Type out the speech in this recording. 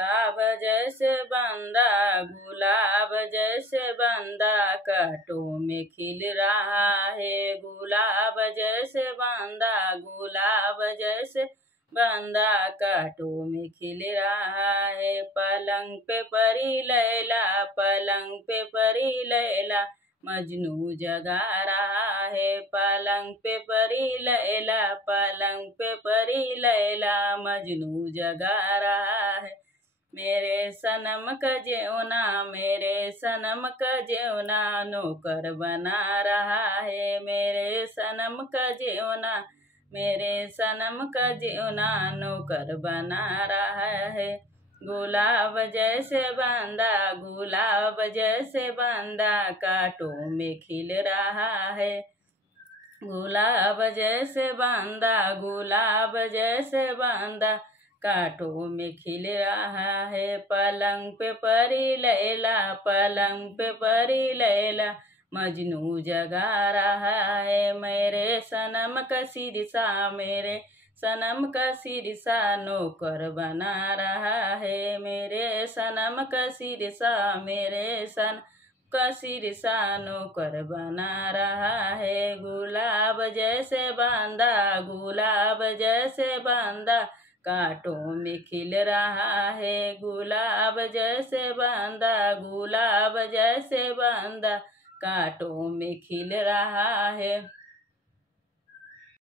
गुलाब जैसे बंदा, गुलाब जैसे बंदा कांटों में खिल रहा है। गुलाब जैसे बंदा, गुलाब जैसे बंदा कांटों में खिल रहा है। पलंग पे परी लैला, पलंग पे परी लैला मजनू जगा रहा है। पलंग पे परी लैला, पलंग पे परी लैला मजनू जगा रहा है। मेरे सनम का जेवना, मेरे सनम का जेवना नौकर बना रहा है। मेरे सनम का जेवना, मेरे सनम का जेवना नौकर बना रहा है। गुलाब जैसे बंदा, गुलाब जैसे बंदा कांटों में खिल रहा है। गुलाब जैसे बंदा, गुलाब जैसे बंदा कांटों में खिल रहा है। पलंग पे परी लैला, पलंग पे परी लैला मजनू जगा रहा है। मेरे सनम का सिरसा, मेरे सनम का सिरसा नौकर बना रहा है। मेरे सनम का सिरसा, मेरे सन का सिरसा नौकर बना रहा है। गुलाब जैसे बंदा, गुलाब जैसे बंदा कांटों में खिल रहा है। गुलाब जैसे बंदा, गुलाब जैसे बंदा कांटों में खिल रहा है।